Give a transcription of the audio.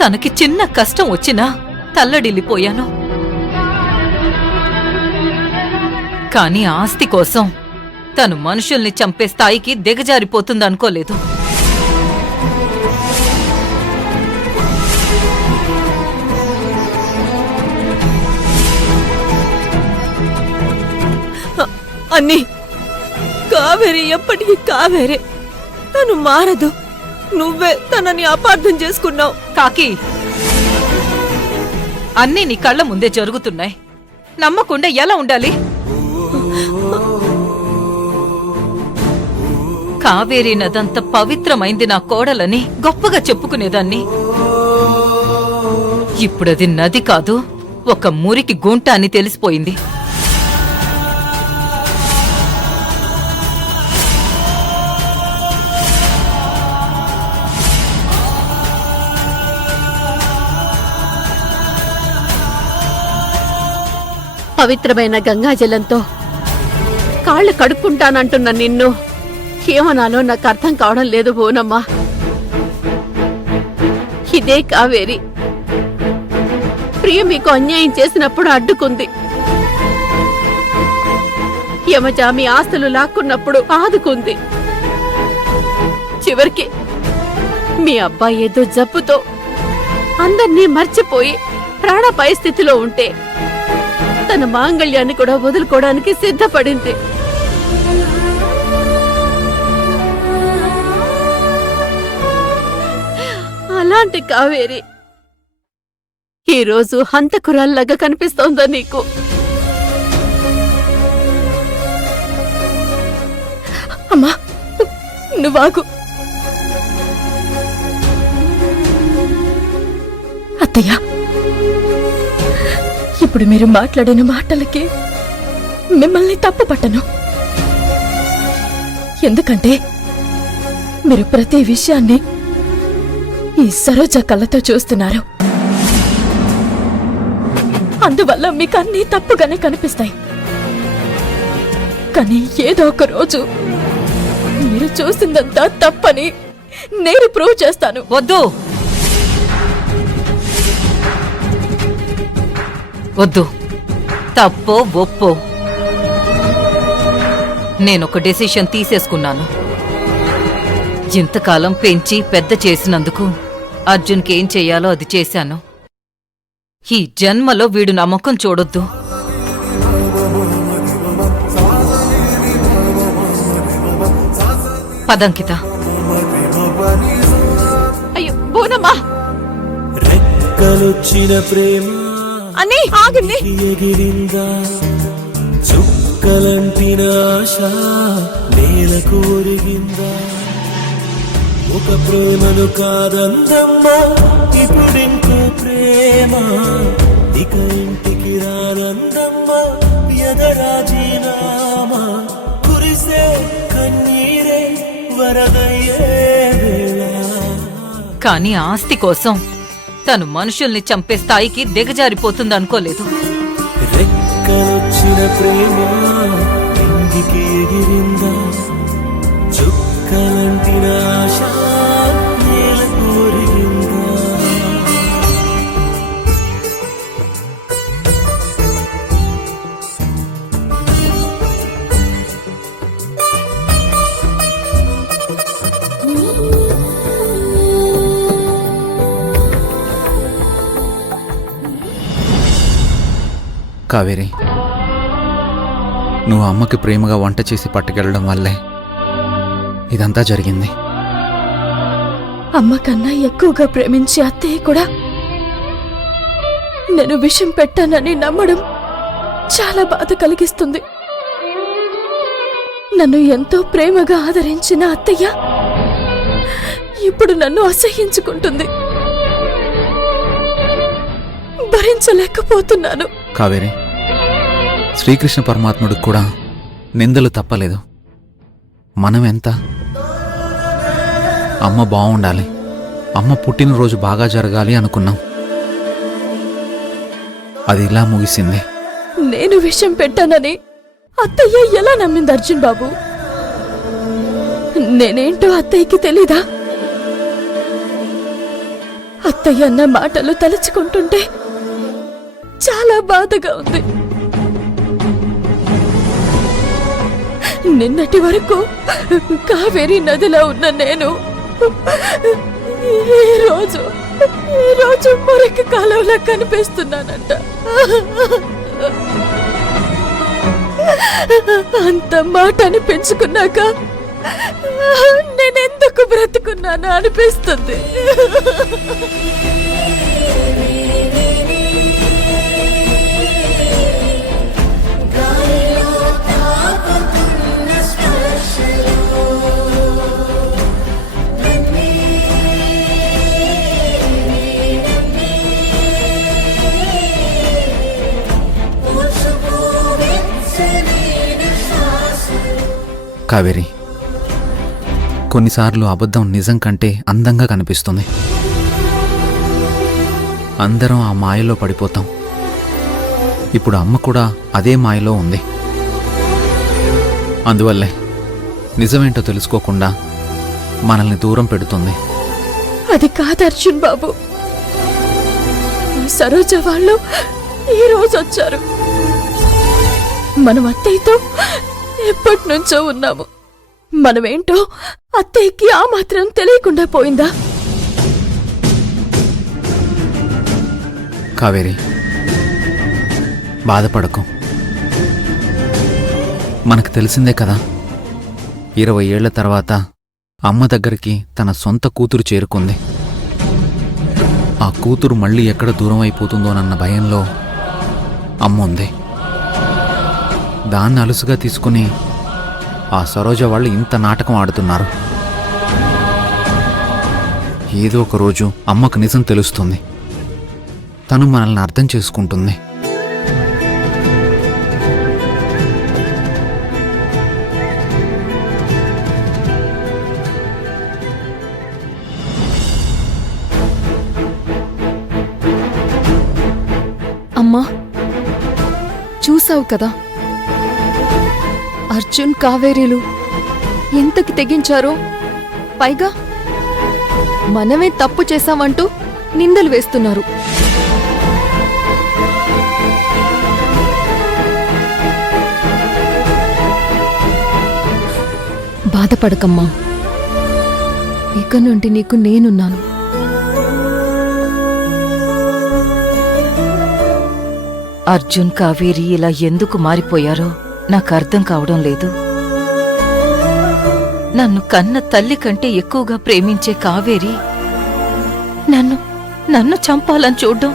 తనకి చిన్న కష్టం వచ్చినా తల్లడిల్లిపోయాను. కాని ఆస్తి కోసం తను మనుషుల్ని చంపే స్థాయికి దిగజారిపోతుందనుకోలేదు. అన్నీ కావేరి ఎప్పటికీ కావేరే. తను మారదు. నువ్వే తనని అపార్థం చేసుకున్నావు. కాకి, అన్నీ నీ కళ్ళ ముందే జరుగుతున్నాయి. నమ్మకుండా ఎలా ఉండాలి? కావేరీ నదంత పవిత్రమైంది నా కోడలని గొప్పగా చెప్పుకునేదాన్ని. ఇప్పుడది నది కాదు, ఒక మురికి గుంట అని తెలిసిపోయింది. పవిత్రమైన గంగాజలంతో కాళ్ళు కడుక్కుంటానంటున్న నిన్ను ఏమనాలో నాకు అర్థం కావడం లేదు బోనమ్మా. ఇదే కావేరి ప్రియ మీకు అన్యాయం చేసినప్పుడు అడ్డుకుంది. యమజ మీ ఆస్తులు లాక్కున్నప్పుడు ఆదుకుంది. చివరికి మీ అబ్బాయి ఏదో జబ్బుతో అందర్నీ మర్చిపోయి ప్రాణాపాయ స్థితిలో ఉంటే తన మాంగళ్యాన్ని కూడా వదులుకోవడానికి సిద్ధపడింది. అలాంటి కావేరి ఈరోజు హంతకురాల్లాగా కనిపిస్తోందా నీకు? అమ్మా నువ్వాగు. అత్తయ్య, ఇప్పుడు మీరు మాట్లాడిన మాటలకి మిమ్మల్ని తప్పుపట్టను. ఎందుకంటే మీరు ప్రతి విషయాన్ని ఈ సరోజ కళ్ళతో చూస్తున్నారు. అందువల్ల మీకు అన్నీ తప్పుగానే కనిపిస్తాయి. కానీ ఏదో ఒక రోజు మీరు చూసిందంతా తప్పని నేను ప్రూవ్ చేస్తాను. వద్దు వద్దు, తప్పో ఒప్పో నేనొక డెసిషన్ తీసేసుకున్నాను. ఇంతకాలం పెంచి పెద్ద చేసినందుకు అర్జున్కి ఏం చెయ్యాలో అది చేశాను. ఈ జన్మలో వీడు నా ముఖం చూడొద్దు. పదంకిత. అయ్యో బోనమ్మా, రెక్కలొచ్చిన ప్రేమ అన్నీ ఆగండి. ఎగిరిందా చుక్కలంటిన ఆశ నేలకు ఒరిగిందా? ఒక ప్రేమను కాదందమ్మా ఇప్పుడింకో ప్రేమ, ఇక ఇంటికి రానందమ్మా ఎదరాజీనామా. కురిసే కన్నీరే వరదయ్యే వేళ. కాని ఆస్తి కోసం తను మనుషుల్ని చంపే స్థాయికి దిగజారిపోతుందనుకోలేదు. రెక్కలొచ్చిన ప్రేమ ఇంటికి ఎగిరిందా చుక్కలంటిన ఆశ నేలకు ఒరిగిందా? కావేరి, నువ్వు అమ్మకి ప్రేమగా వంట చేసి పట్టుకెళ్ళడం వల్లే ఇదంతా జరిగింది. అమ్మ కన్నా ఎక్కువగా ప్రేమించే అత్తయ్య కూడా నేను విషం పెట్టానని నమ్మడం చాలా బాధ కలిగిస్తుంది. నన్ను ఎంతో ప్రేమగా ఆదరించిన అత్తయ్య ఇప్పుడు నన్ను అసహ్యించుకుంటుంది. భరించలేకపోతున్నాను. కావేరి, శ్రీకృష్ణ పరమాత్ముడికి కూడా నిందలు తప్పలేదు. మనం ఎంత అమ్మ బాగుండాలి, అమ్మ పుట్టినరోజు బాగా జరగాలి అనుకున్నాం. అది ఇలా ముగిసింది. నేను విషం పెట్టానని అత్తయ్య ఎలా నమ్మింది అర్జున్ బాబు? నేనేంటో అత్తయ్యకి తెలీదా? అత్తయ్య అన్న మాటలు తలుచుకుంటుంటే చాలా బాధగా ఉంది. నిన్నటి వరకు కావేరీ నదిలో ఉన్న నేను ఈ రోజు మురికి కాలంలో కనిపిస్తున్నానంట. అంత మాట అనిపించుకున్నాక నేనెందుకు బ్రతుకున్నాను అనిపిస్తుంది. కావేరి, కొన్నిసార్లు అబద్ధం నిజం కంటే అందంగా కనిపిస్తుంది. అందరం ఆ మాయలో పడిపోతాం. ఇప్పుడు అమ్మ కూడా అదే మాయలో ఉంది. అందువల్లే నిజమేంటో తెలుసుకోకుండా మనల్ని దూరం పెడుతుంది. అది కాదు అర్జున్ బాబు. సరోజ వాళ్ళు ఈరోజు వచ్చారు. మనం అత్తయ్యతో ఎప్పటి నుంచో ఉన్నాము. మనమేంటో అత్తయ్యకి ఆ మాత్రం తెలియకుండా పోయిందా? కావేరి, బాధపడకు. మనకు తెలిసిందే కదా, 20 ఏళ్ల తర్వాత అమ్మ దగ్గరికి తన సొంత కూతురు చేరుకుంది. ఆ కూతురు మళ్ళీ ఎక్కడ దూరం అయిపోతుందోనన్న భయంలో అమ్మ ఉంది. దాన్ని అలుసుగా తీసుకుని ఆ సరోజ వాళ్ళు ఇంత నాటకం ఆడుతున్నారు. ఏదో ఒక రోజు అమ్మకు నిజం తెలుస్తుంది. తను మనల్ని అర్థం చేసుకుంటుంది. అమ్మా, చూసావు కదా అర్జున్ కావేరీలు ఎంతకి తెగించారో. పైగా మనమే తప్పు చేశామంటూ నిందలు వేస్తున్నారు. బాధపడకమ్మా, ఇక నుండి నీకు నేనున్నాను. అర్జున్ కావేరి ఇలా ఎందుకు మారిపోయారో నాకు అర్థం కావడం లేదు. నన్ను కన్న తల్లి కంటే ఎక్కువగా ప్రేమించే కావేరి నన్ను చంపాలని చూడ్డం